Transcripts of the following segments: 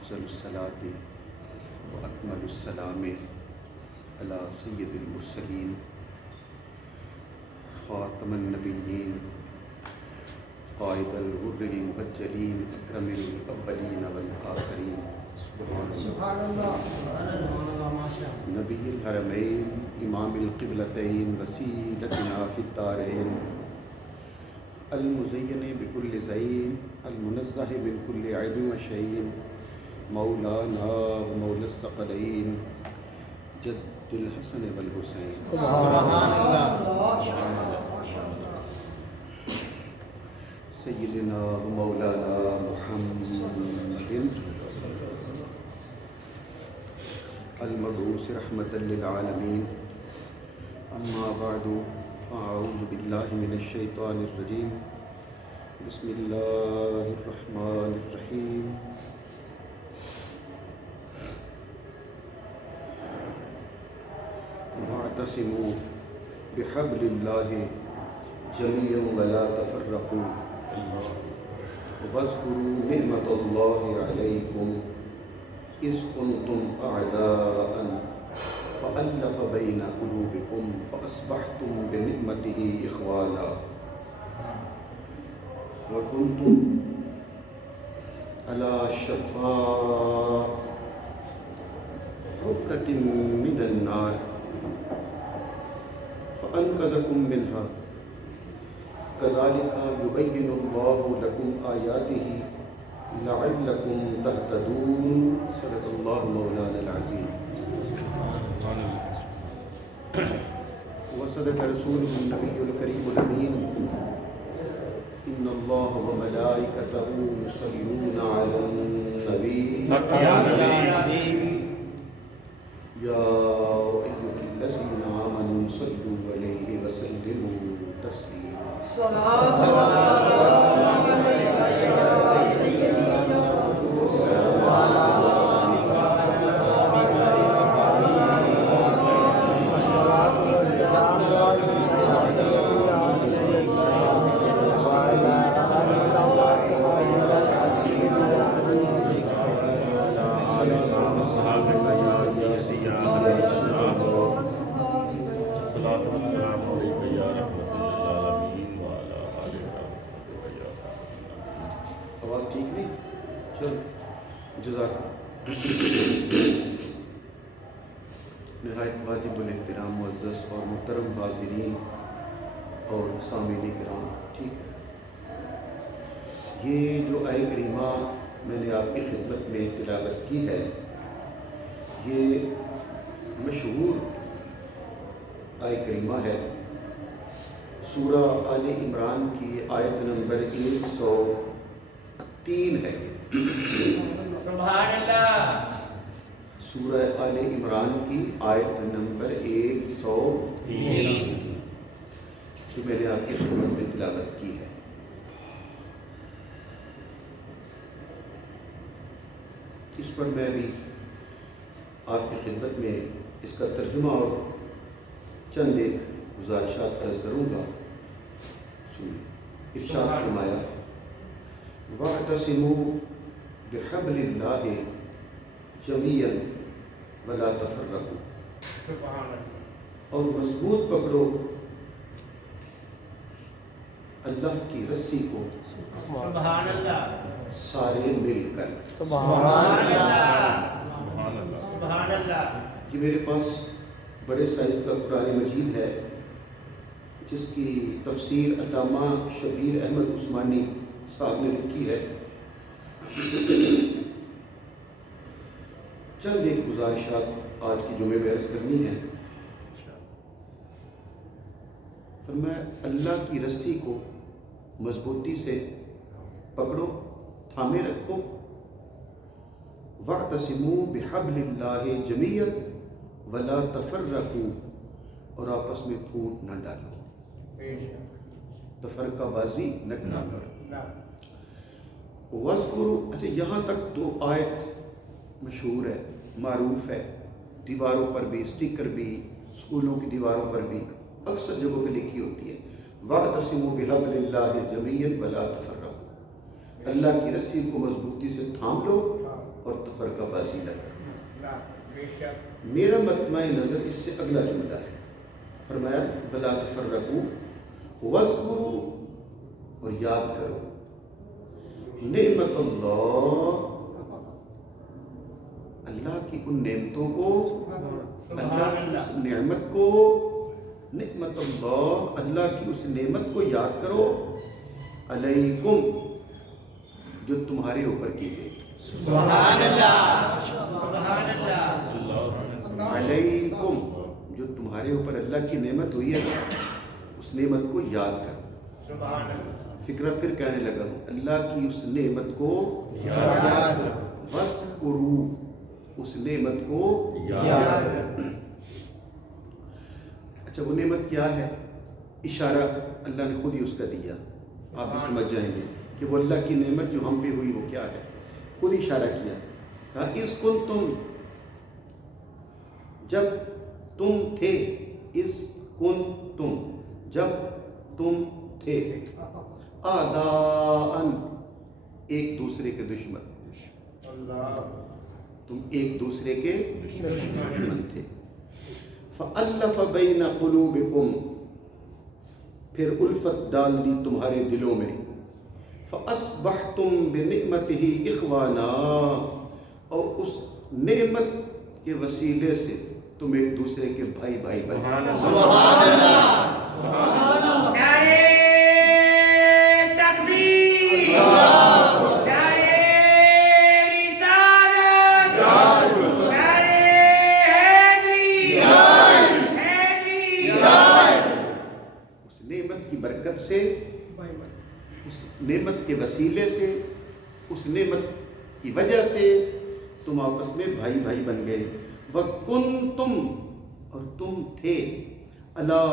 افضل الصلاۃ و اکمل السلام علی سید المرسلین خاتم النبیین قائد الغر المبجلین اکرم الاولین والآخرین سبحان اللہ نبی الحرمین امام القبلتین وسیلتنا فی الدارین المزین بکل زین المنزہ من کل عیب و شین مولانا و مولا الثقلین جد الحسن والحسین سبحان اللہ سیدنا و مولانا محمد المبعوث رحمة للعالمین اما بعد فاعوذ باللہ من الشیطان الرجیم بسم اللہ الرحمن الرحیم واعتصموا بحبل اللہ جميعا ولا تفرقوا واذكروا نعمة الله عليكم إذ كنتم أعداء فألف بين قلوبكم فأصبحتم بنعمته إخوانا وكنتم على شفا حفرة من النار فأنقذكم منها كذلك يبين الله لكم آياته لعلكم تهتدون صدق الله مولانا العظيم وصدق رسوله النبي الكريم الأمين إن الله وملائكته يصلون على النبي يا أيها الذين آمنوا صلوا عليه وسلموا تسليما آواز ٹھیک نہیں؟ چل جزاک نہایت واجب الاحترام معزز اور محترم حاضرین اور سامعین کرام، ٹھیک ہے، یہ جو آیہ کریمہ میں نے آپ کی خدمت میں تلاوت کی ہے، یہ مشہور آیہ کریمہ ہے، سورہ آل عمران کی آیت نمبر 103 ہے۔ سبحان اللہ۔ سورہ آل عمران کی آیت نمبر 103 جو میں نے آپ کی خدمت میں تلاوت کی ہے۔ اس پر میں بھی آپ کی خدمت میں اس کا ترجمہ اور چند ایک گزارشات عرض کروں گا۔ ارشاد فرمایا وَاعْتَصِمُوا بِحَبْلِ اللَّهِ جَمِيعًا وَلَا تَفَرَّقُوا، اور مضبوط پکڑو اللہ کی رسی کو سبحان اللہ، سارے مل کر۔ سبحان اللہ، سبحان اللہ۔ یہ میرے پاس بڑے سائز کا قرآن مجید ہے جس کی تفسیر علامہ شبیر احمد عثمانی صاحب نے لکھی ہے۔ چند ایک گزارشات آج کی جمعے میں عرض کرنی ہے۔ فرمایا اللہ کی رسی کو مضبوطی سے پکڑو، تھامے رکھو۔ وَاعْتَصِمُوا بِحَبْلِ اللَّهِ جَمِيعًا وَلَا تَفَرَّقُوا، اور آپس میں پھوٹ نہ ڈالو، تفرقہ بازی نہ کرو۔ وَاذْكُرُوا، اچھا یہاں تک تو آیت مشہور ہے، معروف ہے، دیواروں پر بھی، اسٹیکر بھی، اسکولوں کی دیواروں پر بھی اکثر جگہوں پہ لکھی ہوتی ہے، وَاعْتَصِمُوا بِحَبْلِ اللَّهِ جَمِيعًا وَلَا تَفَرَّقُوا، اللہ کی رسی کو مضبوطی سے تھام لو اور تفرقہ بازی نہ کرو۔ اللہ بے شک میرا مطمع نظر اس سے اگلا جملہ ہے، فرمایا وَلَا تَفَرَّقُوا وَاذْكُرُوا، اور یاد کرو نعمت اللہ کی ان نعمتوں کو، اللہ کی اس نعمت کو، نعمت اللہ کی اس نعمت کو یاد کرو، علیکم، جو تمہارے اوپر کی گئی۔ سبحان اللہ سبحان اللہ علیکم، جو تمہارے اوپر اللہ کی نعمت ہوئی ہے، اس نعمت کو یاد کرو۔ سبحان اللہ فکرہ پھر کہنے لگا ہوں، اللہ کی اس نعمت کو یاد رکھو۔ وَاذْكُرُوا، اس نعمت کو یاد رکھو۔ اچھا وہ نعمت کیا ہے؟ اشارہ اللہ نے خود ہی اس کا دیا، آپ بھی سمجھ جائیں گے کہ وہ اللہ کی نعمت جو ہم پہ ہوئی وہ کیا ہے۔ خود اشارہ کیا، کہا اِذْ كُنْتُمْ، جب تم تھے، اِذْ كُنْتُمْ، جب تم تھے، اعداءً، ایک دوسرے کے دشمن، اللہ تم ایک دوسرے کے دشمن تھے۔ فَأَلَّفَ بَيْنَ قُلُوبِكُمْ، پھر الفت ڈال دی تمہارے دلوں میں، فَأَصْبَحْتُمْ بِنِعْمَتِهِ إِخْوَانًا، اور اس نعمت کے وسیلے سے تم ایک دوسرے کے بھائی بھائی بن گئے۔ سبحان اللہ۔ نعرہ تکبیر، نعرہ رسالت، نعرہ حیدری، حیدری۔ اس نعمت کی برکت سے، اس نعمت کے وسیلے سے، اس نعمت کی وجہ سے تم آپس میں بھائی بھائی بن گئے۔ وَكُنْتُمْ، اور تم تھے، عَلَى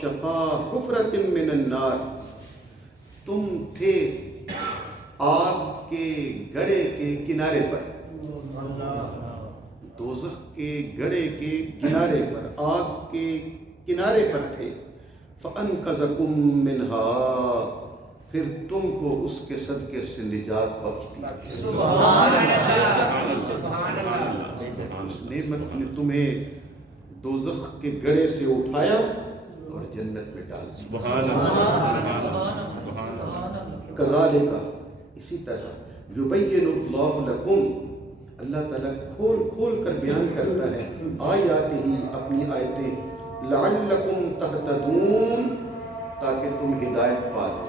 شَفَا حُفْرَةٍ مِّنَ النَّارِ، تم تھے آگ کے گڑھے کے کنارے پر، دوزخ کے گڑھے کے کنارے پر، آگ کے کنارے پر تھے۔ فَأَنْقَذَكُم مِّنْهَا، پھر تم کو اس کے صدقے سے نجات بخش دی۔ سبحان اللہ سبحان اللہ۔ اس نعمت نے تمہیں دوزخ کے گڑھے سے اٹھایا اور جنت میں ڈال دیا۔ سبحان اللہ سبحان اللہ۔ کذالک، اسی طرح، یبین اللہ لکم، اللہ تعالیٰ کھول کھول کر بیان کرتا ہے آیاتہ، اپنی آیتیں، لعلکم تہتدون، تاکہ تم ہدایت پا لو،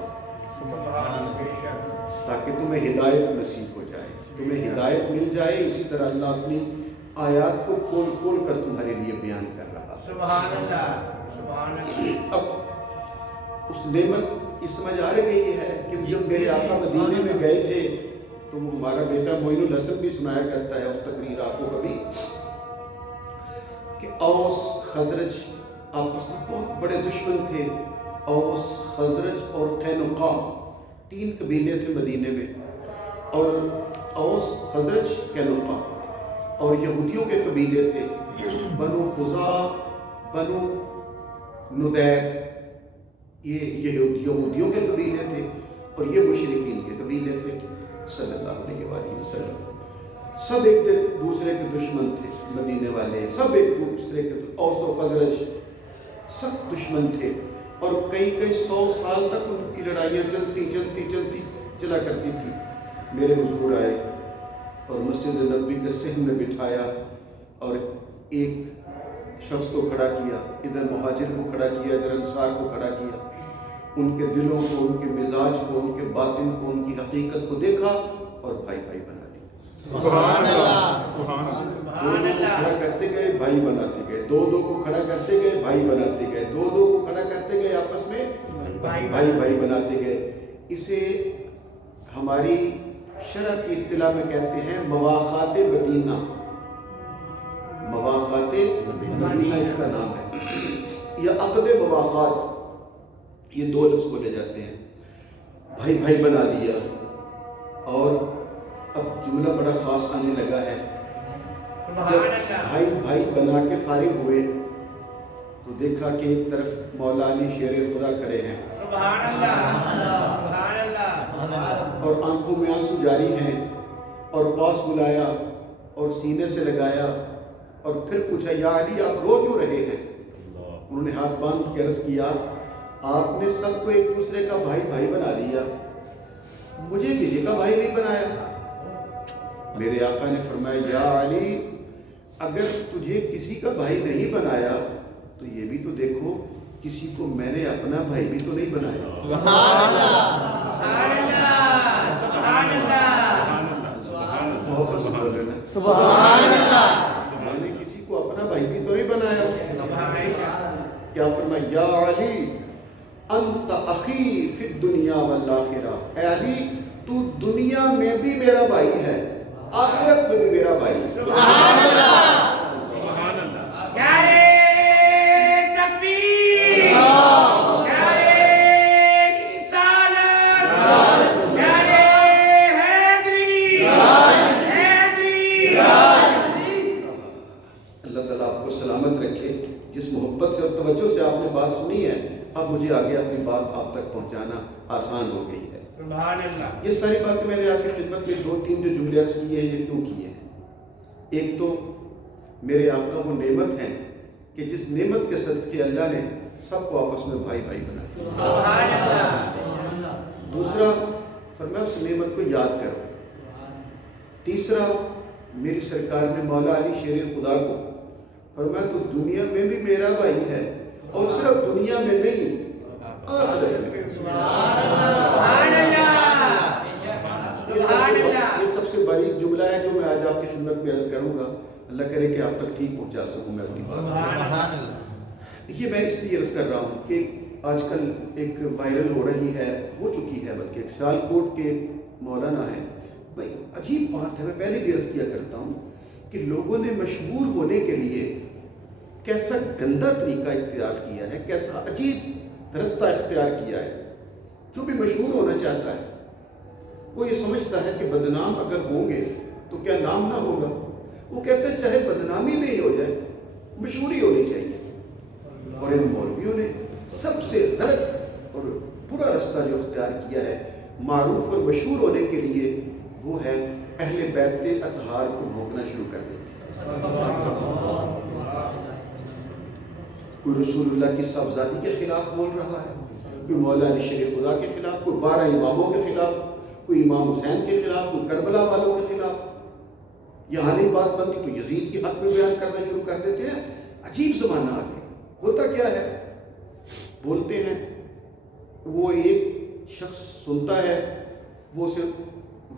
تاکہ تمہیں ہدایت نصیب ہو جائے، تمہیں ہدایت مل جائے۔ اسی طرح اللہ اپنی آیات کو کھول کھول کر تمہارے لیے بیان کر رہا ہے۔ سبحان اللہ سبحان اللہ۔ اب اس نعمت کی سمجھ آ گئی ہے کہ جب میرے آقا مدینے میں گئے تھے تو وہ ہمارا بیٹا معین الحسن بھی سنایا کرتا ہے اس تقریر آپ کو کبھی، کہ اوس خزرج آپس میں بہت بڑے دشمن تھے۔ اوس خزرج اور قینقاع، تین قبیلے تھے مدینے میں، اور اوس خزرج قینقاع، اور یہودیوں کے قبیلے تھے، بنو خزاع، بنو ندیر، یہ یہودیوں کے قبیلے تھے، اور یہ مشرکین کے قبیلے تھے صلی اللہ علیہ وآلہ وسلم۔ سب ایک دوسرے کے دشمن تھے، مدینے والے سب ایک دوسرے کے، اوس و خزرج سب دشمن تھے، اور کئی 100 سال تک ان کی لڑائیاں چلتی چلا کرتی تھی۔ میرے حضور آئے اور مسجد نبوی کے صحن میں بٹھایا، اور ایک شخص کو کھڑا کیا، ادھر مہاجر کو کھڑا کیا، ادھر انصار کو کھڑا کیا، ان کے دلوں کو، ان کے مزاج کو، ان کے باطن کو، ان کی حقیقت کو دیکھا اور بھائی بھائی بنا دیا۔ سبحان اللہ۔ دو کو کھڑا کرتے گئے، بھائی بناتے گئے، دو کو کھڑا کرتے گئے، بھائی بناتے گئے، دو کو کھڑا کرتے گئے، آپس میں بھائی بناتے گئے۔ اسے ہماری شرع کی اصطلاح میں کہتے ہیں مواخات مدینہ، مواخات مدینہ اس کا نام ہے، یا عقد مواخات، یہ دو لفظ بولے جاتے ہیں۔ بھائی بنا دیا، اور اب جملہ بڑا خاص آنے لگا ہے۔ جب بھائی بنا کے فارغ ہوئے تو دیکھا کہ ایک طرف مولا علی شیر خدا کھڑے ہیں، سبحان اللہ سبحان اللہ، اور آنکھوں میں آنسو جاری ہیں، اور پاس بلایا اور سینے سے لگایا اور پھر پوچھا یا علی آپ رو کیوں رہے ہیں؟ انہوں نے ہاتھ باندھ کے عرض کیا آپ نے سب کو ایک دوسرے کا بھائی بھائی بنا دیا، مجھے کسی کا بھائی نہیں بنایا۔ میرے آقا نے فرمایا یا علی اگر تجھے کسی کا بھائی نہیں بنایا تو یہ بھی تو دیکھو کسی کو میں نے اپنا بھائی بھی تو نہیں بنایا۔ سبحان اللہ، سبحان اللہ، سبحان اللہ، محبت سے بولے نا، سبحان اللہ، میں نے کسی کو اپنا بھائی بھی تو نہیں بنایا۔ کیا فرمایا یا علی انت اخی فی الدنیا والآخرہ، اے علی تو دنیا میں بھی میرا بھائی ہے آخرت میں بھی میرا بھائی ہے۔ سبحان اللہ، نعرے تکبیر، نعرے رسالت، نعرے حیدری، حیدری۔ اللہ تعالیٰ آپ کو سلامت رکھے۔ جس محبت سے اور توجہ سے آپ نے بات سنی ہے اب مجھے آگے اپنی بات آپ تک پہنچانا آسان ہو گئی ہے۔ سبحان اللہ۔ یہ ساری باتیں میں نے آپ کی خدمت میں 2-3 جو جملے عرض کیے ہیں یہ کیوں کیے ہیں؟ ایک تو میرے آقا وہ نعمت ہیں کہ جس نعمت کے صدقے اللہ نے سب کو آپس میں بھائی بھائی بنا دیا۔ سبحان اللہ۔ دوسرا فرمایا اس نعمت کو یاد کرو۔ تیسرا میری سرکار نے مولا علی شیر خدا کو فرمایا تو دنیا میں بھی میرا بھائی ہے اور صرف دنیا میں نہیں آخرت میں۔ سبحان اللہ، یہ سب سے باریک جملہ ہے جو میں آج آپ کی خدمت میں عرض کروں گا۔ اللہ کرے کہ آپ تک ٹھیک پہنچا سکوں میں اپنی بات۔ سبحان اللہ۔ یہ میں اس لیے عرض کر رہا ہوں کہ آج کل ایک وائرل ہو رہی ہے، ہو چکی ہے بلکہ ایک سیالکوٹ کے مولانا ہے بھائی، عجیب بات ہے، میں پہلے بھی عرض کیا کرتا ہوں کہ لوگوں نے مشہور ہونے کے لیے کیسا گندا طریقہ اختیار کیا ہے، کیسا عجیب رستہ اختیار کیا ہے۔ جو بھی مشہور ہونا چاہتا ہے وہ یہ سمجھتا ہے کہ بدنام اگر ہوں گے تو کیا نام نہ ہوگا۔ وہ کہتے ہیں چاہے بدنامی نہیں ہو جائے مشہوری ہونی چاہیے۔ اور ان مولویوں نے سب سے غلط اور برا رستہ جو اختیار کیا ہے معروف اور مشہور ہونے کے لیے وہ ہے اہل بیت اطہار کو بھونکنا شروع کر دیں۔ کوئی رسول اللہ کی صاحبزادی کے خلاف بول رہا ہے، کوئی مولا علی شیر خدا کے خلاف، کوئی 12 اماموں کے خلاف، کوئی امام حسین کے خلاف، کوئی کربلا والوں کے خلاف۔ یہاں نہیں بات بنتی تو یزید کے حق میں بیان کرنا شروع کر دیتے ہیں۔ عجیب زمانہ آ گیا۔ ہوتا کیا ہے، بولتے ہیں وہ ایک شخص سنتا ہے وہ اسے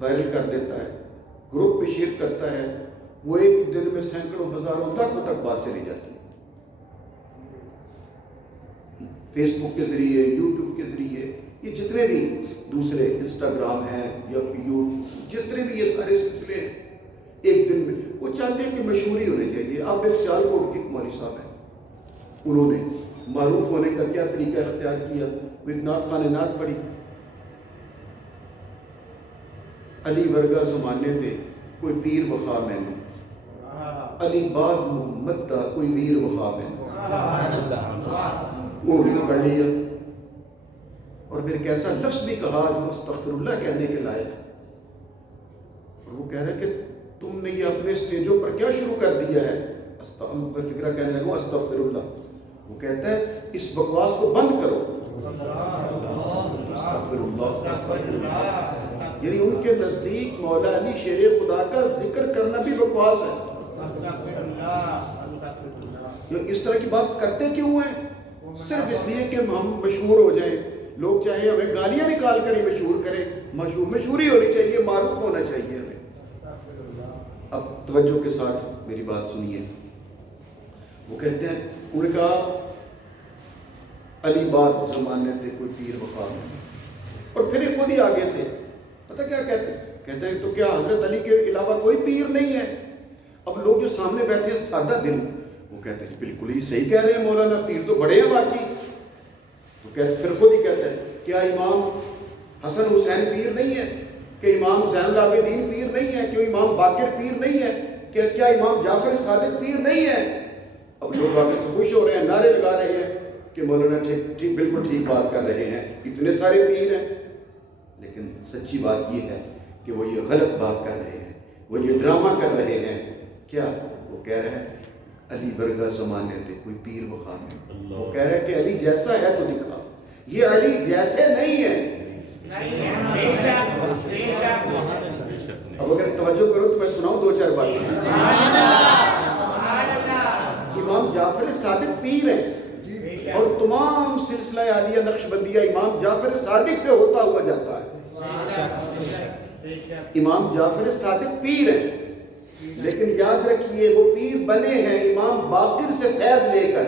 وائرل کر دیتا ہے، گروپ پہ شیئر کرتا ہے، وہ ایک دن میں سینکڑوں ہزاروں لاکھوں تک بات چلی جاتی ہے۔ فیس بک کے ذریعے، یوٹیوب کے ذریعے، یہ جتنے بھی دوسرے انسٹاگرام ہیں یا جتنے بھی یہ سارے سلسلے ہیں، ایک دن میں وہ چاہتے ہیں کہ مشہوری ہونی چاہیے۔ اب ایک سیالکوٹ کے مولوی صاحب ہیں، انہوں نے معروف ہونے کا کیا طریقہ اختیار کیا، وہ ایک نعت خوانے نعت پڑھی، علی ورگا زمانے تے کوئی پیر وخا مینوں، علی بعد محمد دا کوئی ویر وخا مینوں۔ سبحان اللہ۔ وہ بھی تو پڑھ لیا اور پھر کیسا لفظ بھی کہا جو استغفر اللہ کہنے کے لائق ہے۔ اور وہ کہہ رہے کہ تم نے یہ اپنے سٹیجوں پر کیا شروع کر دیا ہے؟ فکرہ کہنے لگا استغفر اللہ۔ وہ کہتا ہے اس بکواس کو بند کرو۔ استغفر اللہ، استغفر اللہ۔ یعنی ان کے نزدیک مولا علی شیر خدا کا ذکر کرنا بھی بکواس ہے۔ اس طرح کی بات کرتے کیوں ہیں؟ صرف اس لیے کہ ہم مشہور ہو جائیں۔ لوگ چاہے ہمیں گالیاں نکال کر ہی مشہور کریں، مشہوری ہونی چاہیے، معروف ہونا چاہیے ہمیں۔ اب توجہ کے ساتھ میری بات سنیے۔ وہ کہتے ہیں، انہوں نے کہا علی بات زمانے تے کوئی پیر وفا نہیں، اور پھر یہ خود ہی آگے سے پتہ کیا کہتے ہیں تو کیا حضرت علی کے علاوہ کوئی پیر نہیں ہے؟ اب لوگ جو سامنے بیٹھے ہیں سادہ دل، وہ کہتے ہیں بالکل ہی صحیح کہہ رہے ہیں مولانا، پیر تو بڑے ہیں واقعی۔ تو پھر خود ہی کہتے ہیں کیا امام حسن حسین پیر نہیں ہے؟ کہ امام زین العابدین پیر نہیں ہے؟ کہ امام باقر پیر نہیں ہے؟ کہ کیا امام جعفر صادق پیر نہیں ہے؟ اب لوگ واقعی سے خوش ہو رہے ہیں، نعرے لگا رہے ہیں کہ مولانا ٹھیک بالکل ٹھیک بات کر رہے ہیں، اتنے سارے پیر ہیں۔ لیکن سچی بات یہ ہے کہ وہ یہ غلط بات کر رہے ہیں۔ وہ یہ ڈرامہ کر رہے ہیں کیا؟ وہ کہہ رہا ہے علی ورگا زمانے تھے کوئی پیر وخان نہیں، وہ کہہ رہا ہے کہ علی جیسا ہے تو دکھا، یہ علی جیسے نہیں ہے۔ اب اگر توجہ کرو تو میں سناؤں دو چار باتیں۔ امام جعفر صادق پیر ہیں اور تمام سلسلہ عالیہ نقشبندیہ امام جعفر صادق سے ہوتا ہوا جاتا ہے۔ امام جعفر صادق پیر ہیں، لیکن یاد رکھیے وہ پیر بنے ہیں امام باقر سے فیض لے کر۔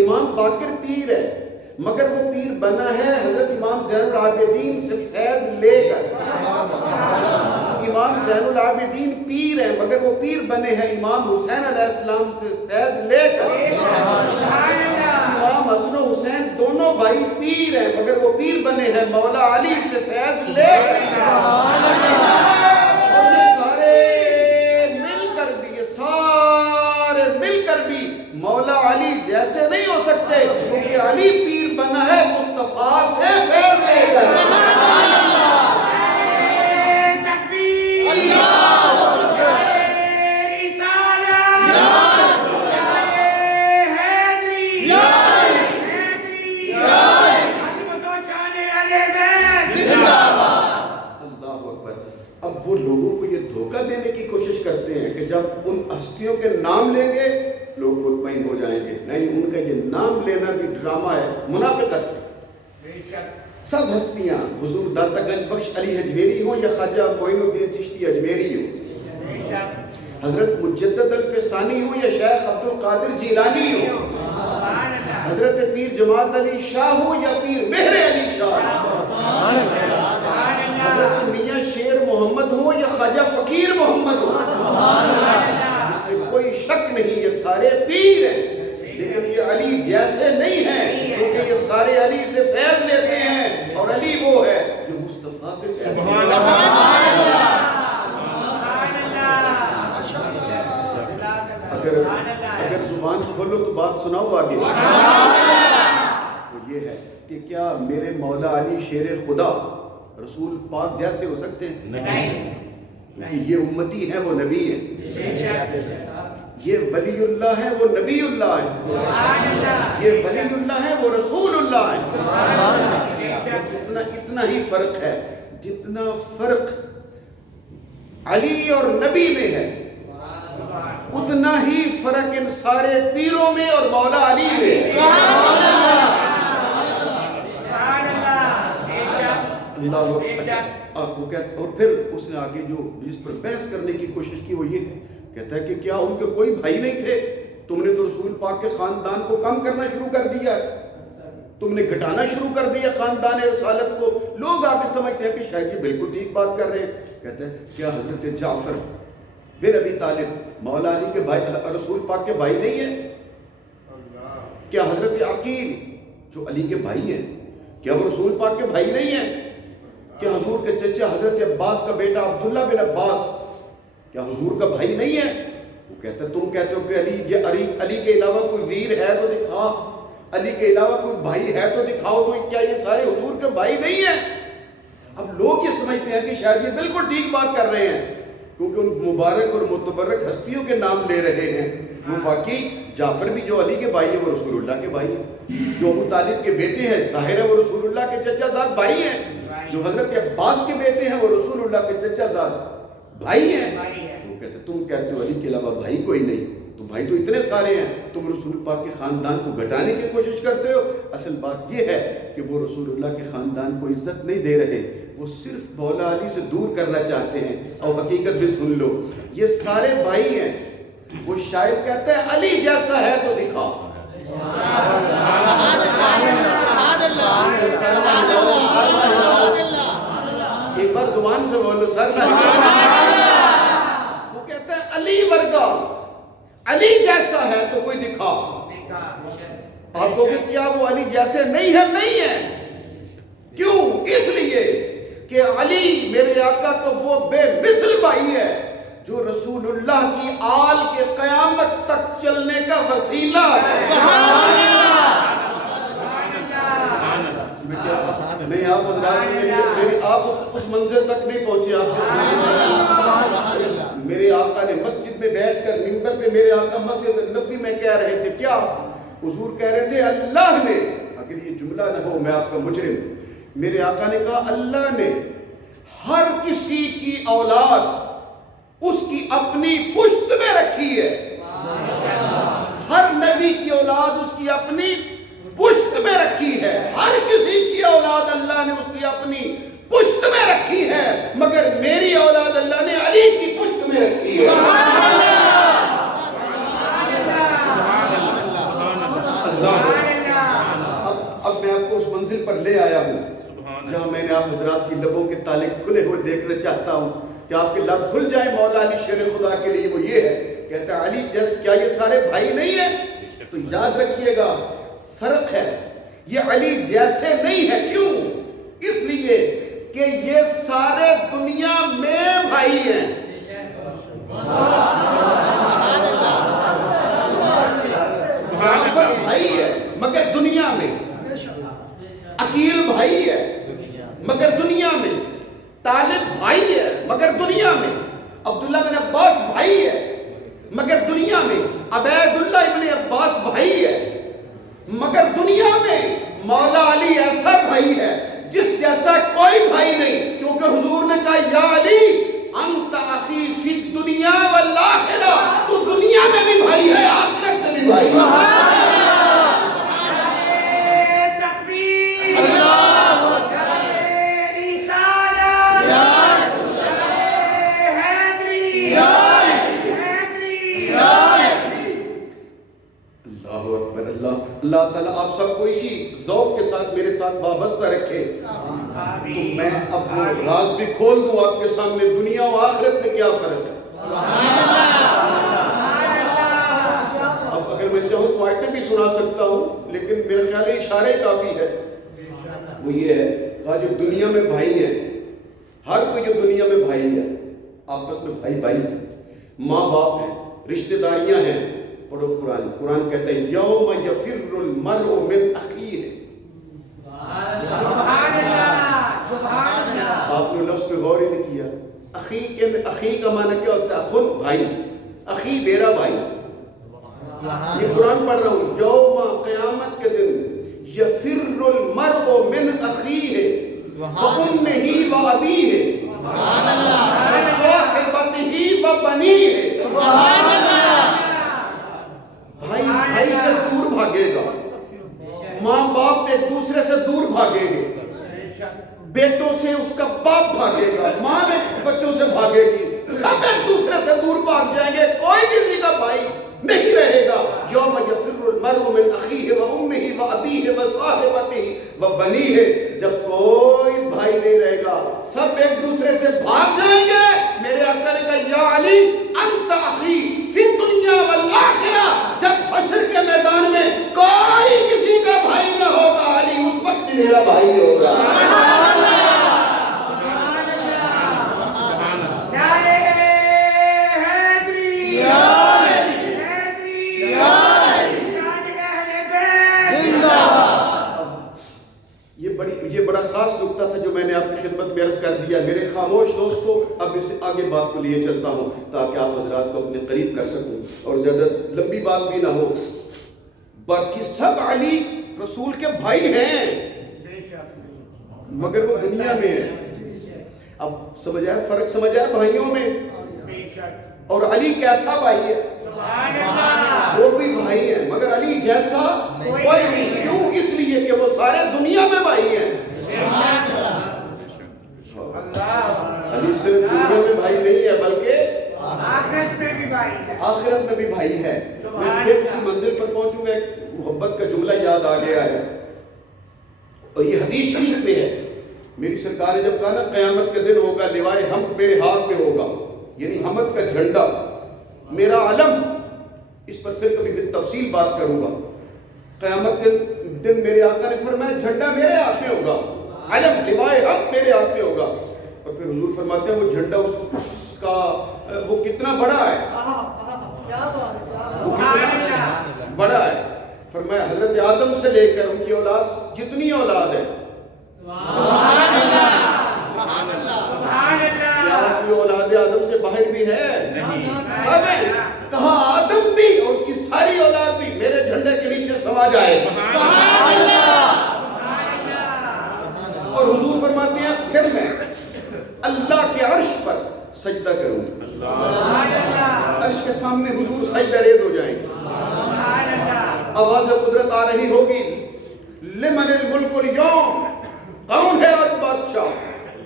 امام باقر پیر ہے مگر وہ پیر بنا ہے حضرت امام زین العابدین سے فیض لے کر۔ امام زین العابدین پیر ہیں مگر وہ پیر بنے ہیں امام حسین علیہ السلام سے فیض لے کر۔ امام حسن و حسین دونوں بھائی پیر ہیں مگر وہ پیر بنے ہیں مولا علی سے فیض لے کر۔ اور یہ سارے مل کر بھی مولا علی جیسے نہیں ہو سکتے، کیونکہ علی پیر بنا ہے مصطفیٰ سے فیض لے کر۔ اب وہ لوگوں کو یہ دھوکہ دینے کی کوشش کرتے ہیں کہ جب ان ہستیوں کے نام لیں گے لوگ مطمئن ہو جائیں گے، نہیں، ان کا یہ نام لینا بھی ڈرامہ ہے، منافقت ہے۔ سب ہستیاں حضور داتا گنج بخش علی حجویری ہوں یا خواجہ معین الدین چشتی اجمیری ہوں، حضرت مجدد الفسانی ہوں یا شیخ عبد القادر جیلانی ہوں، حضرت پیر جماعت علی شاہ ہوں یا پیر مہر علی شاہ، حضرت میاں شیر محمد ہو یا خواجہ فقیر محمد ہو، اس میں کوئی شک نہیں، یہ سارے پیر ہیں، لیکن یہ علی جیسے نہیں ہیں، کیونکہ یہ سارے علی سے فیض لیتے ہیں، اور علی وہ ہے جو مصطفیٰ سے فیض لیتے ہیں۔ اگر زبان کھولو تو بات سناؤ آگے۔ وہ یہ ہے کہ کیا میرے مولا علی شیر خدا رسول پاک جیسے ہو سکتے ہیں؟ نہیں، کیونکہ یہ امتی ہے وہ نبی ہے، یہ ولی اللہ ہے وہ نبی اللہ ہے، یہ ولی اللہ ہے وہ رسول اللہ ہے۔ اتنا ہی فرق ہے، جتنا فرق علی اور نبی میں ہے اتنا ہی فرق ان سارے پیروں میں اور مولا علی میں۔ اور پھر اس نے آگے جو جس پر بحث کرنے کی کوشش کی وہ یہ ہے، کہتا ہے کہ کیا ان کے کوئی بھائی نہیں تھے؟ تم نے تو رسول پاک کے خاندان کو کم کرنا شروع کر دیا ہے، تم نے گھٹانا شروع کر دیا خاندان رسالت کو۔ لوگ آگے سمجھتے ہیں کہ شاید یہ بالکل ٹھیک بات کر رہے ہیں۔ کہتے ہیں کیا حضرت جعفر بن ابی طالب مولا علی کے بھائی رسول پاک کے بھائی نہیں ہیں؟ کیا حضرت عقیل جو علی کے بھائی ہیں کیا وہ رسول پاک کے بھائی نہیں ہیں؟ کیا حضور کے چچا حضرت عباس کا بیٹا عبداللہ بن عباس کیا حضور کا بھائی نہیں ہے؟ وہ کہتا ہے تم کہتے ہو کہ علی کے علاوہ کوئی ویر ہے تو دکھا، علی کے علاوہ کوئی بھائی ہے تو دکھاؤ، تو کیا یہ سارے حضور کے بھائی نہیں ہیں؟ اب لوگ یہ سمجھتے ہیں کہ شاید یہ بالکل ٹھیک بات کر رہے ہیں کیونکہ ان مبارک اور متبرک ہستیوں کے نام لے رہے ہیں۔ وہ واقعی جعفر بھی جو علی کے بھائی ہیں وہ رسول اللہ کے بھائی ہیں، جو ابو طالب کے بیٹے ہیں ظاہر ہے وہ رسول اللہ کے چچا زاد بھائی ہیں، جو حضرت عباس کے بیٹے ہیں وہ رسول اللہ کے چچا زاد بھائی ہیں۔ وہ کہتے تم کہتے ہو علی کے علاوہ بھائی کوئی نہیں، تو بھائی تو اتنے سارے ہیں، تم رسول پاک کے خاندان کو گھٹانے کی کوشش کرتے ہو۔ اصل بات یہ ہے کہ وہ رسول اللہ کے خاندان کو عزت نہیں دے رہے، وہ صرف مولا علی سے دور کرنا چاہتے ہیں۔ اور حقیقت بھی سن لو، یہ سارے بھائی ہیں۔ وہ شاعر کہتا ہے علی جیسا ہے تو دکھاؤ۔ ایک بار زبان سے بولو سر۔ وہ کہتا ہے علی ورگا، علی جیسا ہے تو کوئی دکھا۔ آپ کو کہ کیا وہ علی جیسے نہیں ہے؟ نہیں ہے۔ کیوں؟ اس لیے کہ علی میرے آقا تو وہ بے مثل بھائی ہے جو رسول اللہ کی آل کے قیامت تک چلنے کا وسیلہ ہے۔ میں آپ حضرات میری آپ اس منزل تک نہیں پہنچے. آپ سے میرے آقا نے مسجد میں بیٹھ کر منبر پہ میرے آقا مسجد نبوی میں کہہ رہے تھے کیا؟ حضور کہہ رہے تھے اللہ نے، اگر یہ جملہ نہ ہو میں آپ کا مجرم، میرے آقا نے کہا اللہ نے ہر کسی کی اولاد اس کی اپنی پشت میں رکھی ہے. ہر نبی کی اولاد اس کی اپنی پشت میں رکھی ہے. ہر کسی کی اولاد اللہ نے اس کی اپنی پشت میں رکھی ہے، مگر میری اولاد اللہ نے علی کی پشت میں رکھی ہے. اب میں آپ کو اس منزل پر لے آیا ہوں جہاں میں نے آپ حضرات کی لبوں کے تالے کھلے ہوئے دیکھنا چاہتا ہوں کہ آپ کے لب کھل جائیں. مولا علی شیر خدا کے لیے وہ یہ ہے، کہتا ہے علی کیا یہ سارے بھائی نہیں ہیں؟ تو یاد رکھیے گا فرق ہے، یہ علی جیسے نہیں ہے. کیوں؟ اس لیے کہ یہ سارے دنیا میں بھائی ہیں. جعفر بھائی ہے مگر دنیا میں، عقیل بھائی ہے مگر دنیا میں، طالب بھائی ہے مگر دنیا میں، عبداللہ بن عباس بھائی ہے مگر دنیا میں، عبید اللہ ابن عباس بھائی ہے مگر دنیا میں مولا علی ایسا بھائی ہے جس جیسا کوئی بھائی نہیں. کیونکہ حضور نے کہا یا علی انت اخی فی الدنیا والآخرہ، تو دنیا میں بھی بھائی ہے آخرت میں بھی بھائی ہے. اللہ تعالیٰ آپ سب کو اسی ذوق کے ساتھ میرے ساتھ وابستہ رکھے. تو میں اب وہ راز بھی کھول دوں آپ کے سامنے، دنیا و آخرت میں کیا فرق ہے. اب اگر میں چاہوں تو آیتیں بھی سنا سکتا ہوں، لیکن میرا خیال ہے اشارے کافی ہے. وہ یہ ہے کہا جو دنیا میں بھائی ہیں، ہر کوئی جو دنیا میں بھائی ہے، آپس میں بھائی بھائی ہیں، ماں باپ ہیں، رشتہ داریاں ہیں. پڑھو قرآن. قرآن کہتا ہے یوم یفر المرء من اخیہ. آپ نے لفظ پہ غور ہی نہیں کیا. اخی کا معنی کیا ہوتا ہے؟ خود بھائی، اخی میرا بھائی. یہ قرآن پڑھ رہا ہوں. یوم قیامت کے دن یفر المرء من اخیہ وامہ وابیہ وصاحبتہ وبنیہ. بھائی بھائی سے دور بھاگے گا، ماں باپ ایک دوسرے سے دور بھاگیں گے، بیٹوں سے اس کا باپ بھاگے گا، ماں بچوں سے بھاگے گی، سب ایک دوسرے سے دور بھاگ جائیں گے، کوئی کسی کا بھائی نہیں رہے گا. یوم یفر المرء من اخیہ وامہ وابیہ وصاحبتہ وبنیہ. جب کوئی بھائی نہیں رہے گا، سب ایک دوسرے سے بھاگ جائیں گے. میرے آقا نے کہا یا علی انت اخی فی الدنیا والآخرہ. جب حشر کے میدان میں کوئی کسی کا بھائی نہ ہوگا، علی اس وقت میرا بھائی ہوگا. یہ بڑا خاص نکتہ تھا جو میں نے آپ کی خدمت میں عرض کر دیا. میرے خاموش دوستو، اب اس سے آگے بات کو لیے چلتا ہوں تاکہ آپ حضرات کو اپنے قریب کر سکوں اور زیادہ لمبی بات بھی نہ ہو. باقی سب علی رسول کے بھائی ہیں مگر وہ دنیا میں ہیں. اب سمجھ آیا فرق؟ سمجھ آیا بھائیوں میں؟ اور علی کیسا بھائی ہے؟ وہ بھی بھائی ہیں مگر علی جیسا کوئی نہیں. کیوں؟ اس لیے کہ وہ سارے دنیا میں بھائی ہیں. علی صرف دنیا میں بھائی نہیں ہے بلکہ آخرت میں بھی بھائی ہے. آخرت میں بھی بھائی ہے. میں پھر اسی منزل پر پہنچوں گا. ایک محبت کا جملہ یاد آ گیا ہے اور یہ حدیث شریف میں ہے. میری سرکار نے جب کہا نا قیامت کا دن ہوگا، لیوائے حمد میرے ہاتھ میں ہوگا، یعنی حمد کا جھنڈا، میرا علم. اس پر پھر کبھی تفصیل بات کروں گا. قیامت کے دن میرے آقا نے فرمایا جھنڈا میرے ہاتھ میں ہوگا، علم لیوائے حمد میرے ہاتھ میں ہوگا. اور پھر حضور فرماتے ہیں وہ جھنڈا اس کا وہ کتنا بڑا ہے؟ وہ کتنا بڑا ہے؟ فرمایا حضرت آدم سے لے کر ان کی اولاد جتنی اولاد ہے بھی ہے نہیں سب ہیں. کہا آدم بھی اور اس کی ساری اولاد بھی میرے جھنڈے کے نیچے سما جائے. اور حضور فرماتے ہیں پھر میں اللہ کے عرش پر سجدہ کروں گا. عرش کے سامنے حضور سجدہ ریز ہو جائیں گے. آواز قدرت آ رہی ہوگی لمن الملک اليوم, کون ہے آج بادشاہ.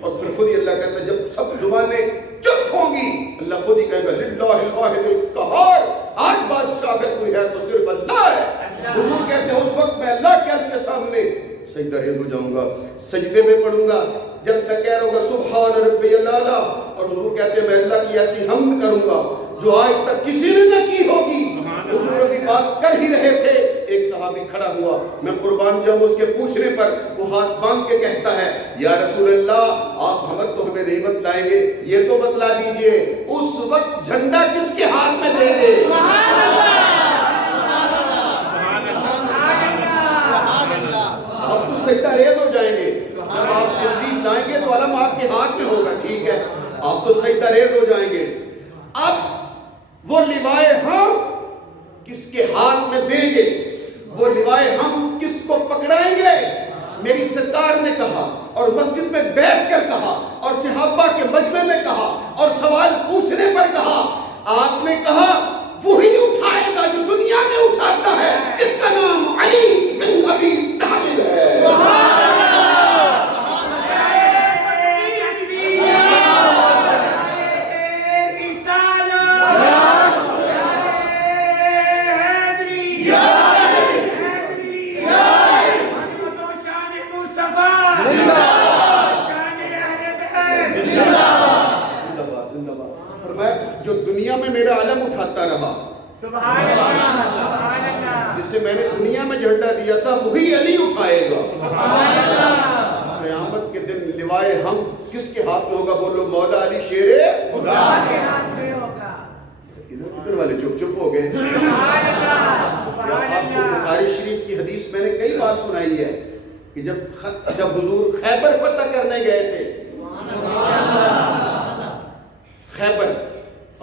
اور پھر خود ہی اللہ کہتا ہے جب سب زبانیں چپ ہوں گی اللہ خود ہی کہے گا للہ الواحد القہار, آج بادشاہ اگر کوئی ہے تو صرف اللہ ہے. حضور کہتے ہیں اس وقت میں اللہ کے عرش کے سامنے سجدہ ریز ہو جاؤں گا, سجدے میں پڑھوں گا. جب میں کہہ رہا ہوں گا سبحان ربی الاعلی, اور حضور کہتے ہیں میں اللہ کی ایسی حمد کروں گا جو آج تک کسی نے نہ کی ہوگی. حضور ابھی بات کر ہی رہے تھے, ایک صحابی کھڑا ہوا, میں قربان جاؤں اس کے پوچھنے پر وہ ہاتھ باندھ کے کہتا ہے یا رسول اللہ آپ حمد تو ہمیں نہیں بتلائیں گے, یہ تو بتلا دیجئے اس وقت جھنڈا کس کے ہاتھ میں دیں گے. اب تو سجدہ ریز ہو جائیں گے. جب آپ تشریف لائیں گے تو علم آپ کے ہاتھ میں ہوگا, ٹھیک ہے, آپ تو سجدہ ریز ہو جائیں گے. اب وہ لوائے ہم کس کے ہاتھ میں دیں گے, وہ لوائے ہم کس کو پکڑائیں گے. میری سرکار نے کہا اور مسجد میں بیٹھ کر کہا اور صحابہ کے مجمع میں کہا اور سوال پوچھنے پر کہا, آپ نے کہا وہی اٹھائے گا جو دنیا میں اٹھاتا ہے جس کا نام علی بن ابی طالب ہے. جو دنیا میں میرا علم اٹھاتا رہا, جسے میں نے دنیا میں جھنڈا دیا تھا وہی علی اٹھائے گا. قیامت کے دن لوائے ہم کس کے ہاتھ میں ہوگا, بولو مولا علی شیر خدا کے ہاتھ میں ہوگا. ادھر والے چپ چپ ہو گئے. آپ کو بخاری شریف کی حدیث میں نے کئی بار سنائی ہے کہ جب حضور خیبر فتح کرنے گئے تھے, خیبر,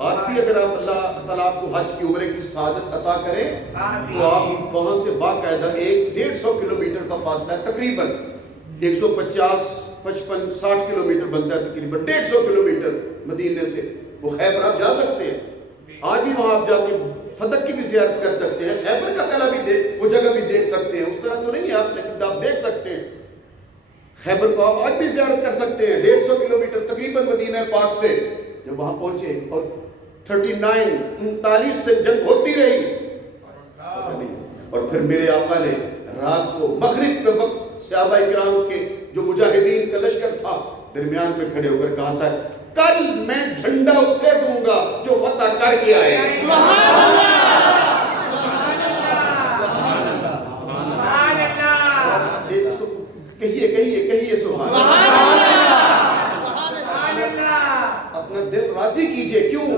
آج بھی اگر آپ اللہ تعالیٰ آپ کو حج کی عمرے کی سعادت عطا کرے تو آپ وہاں سے باقاعدہ 150 کلومیٹر کا فاصلہ ہے, تقریباً 150 55 60 کلومیٹر بنتا ہے, تقریباً 150 کلومیٹر مدینے سے وہ خیبر آپ جا سکتے ہیں. آج بھی وہاں آپ جا کے فتح کی بھی زیارت کر سکتے ہیں, خیبر کا قلعہ بھی وہ جگہ بھی دیکھ سکتے ہیں. اس طرح تو نہیں ہے آپ, لیکن آپ دیکھ سکتے ہیں خیبر کو, آپ آج بھی زیارت کر سکتے ہیں. 150 کلومیٹر تقریباً مدینہ پاک سے. جب وہاں پہنچے اور 39 تک جنگ ہوتی رہی, اور پھر میرے آقا نے رات کو مغرب کے وقت صحابہ کرام کے جو مجاہدین کا لشکر تھا درمیان میں کھڑے ہو کر کہا تھا کل میں جھنڈا اسے دوں گا جو فتح کر کے آئے. سبحان اللہ, سبحان اللہ, سبحان اللہ. کہیے کہیے کہیے سبحان اللہ. اپنا دل راضی کیجئے, کیوں اس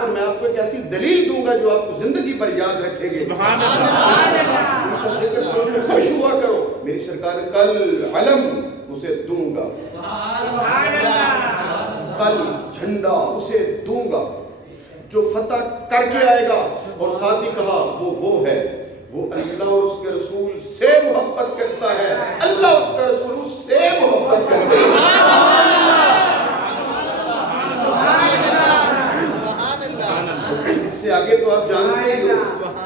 پر میں آپ کو ایک ایسی دلیل دوں گا جو آپ کو زندگی پر یاد رکھیں گے. سبحان اللہ. ان کا ذکر سن کے خوش ہوا کرو. میری سرکار کل علم اسے دوں گا, کل جھنڈا اسے دوں گا جو فتح کر کے آئے گا. اور ساتھ ہی کہا وہ ہے, وہ اللہ اور اس کے رسول سے محبت کرتا ہے, اللہ اس کا رسول اس سے محبت کرتے ہیں. اس سے آگے تو آپ جانتے ہی ہو,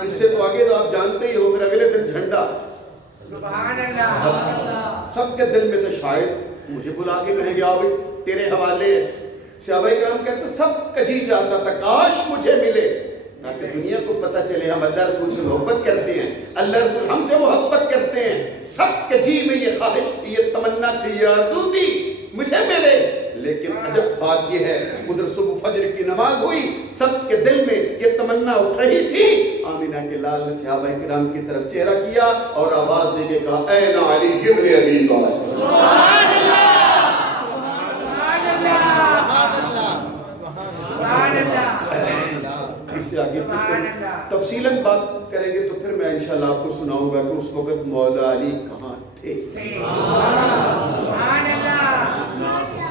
اس سے تو آگے تو آپ جانتے ہی ہو. پھر اگلے دن جھنڈا, سب کے دل میں تو شاید مجھے بلا کے کہیں گے آؤ تیرے حوالے. صحابہ کرام کہتے سب کجی چاہتا تھا کاش مجھے ملے تاکہ دنیا کو پتہ چلے ہم اللہ رسول سے محبت کرتے ہیں, اللہ رسول ہم سے محبت کرتے ہیں. سب کجی میں یہ خواہش تھی, یہ تمنا تھی, یہ آرزو تھی مجھے ملے. لیکن عجب بات یہ ہے, ادھر صبح فجر کی نماز ہوئی, سب کے دل میں یہ تمنا اٹھ رہی تھی. آمینہ کے لال نے صحابہ کرام کی طرف چہرہ کیا اور آواز دے کے کہا اے نا علی ابن ابی طالب. سبحان اللہ, سبحان اللہ. اس سے آگے تفصیلاً بات کریں گے تو پھر میں انشاءاللہ آپ کو سناؤں گا کہ اس وقت مولا علی کہاں تھے.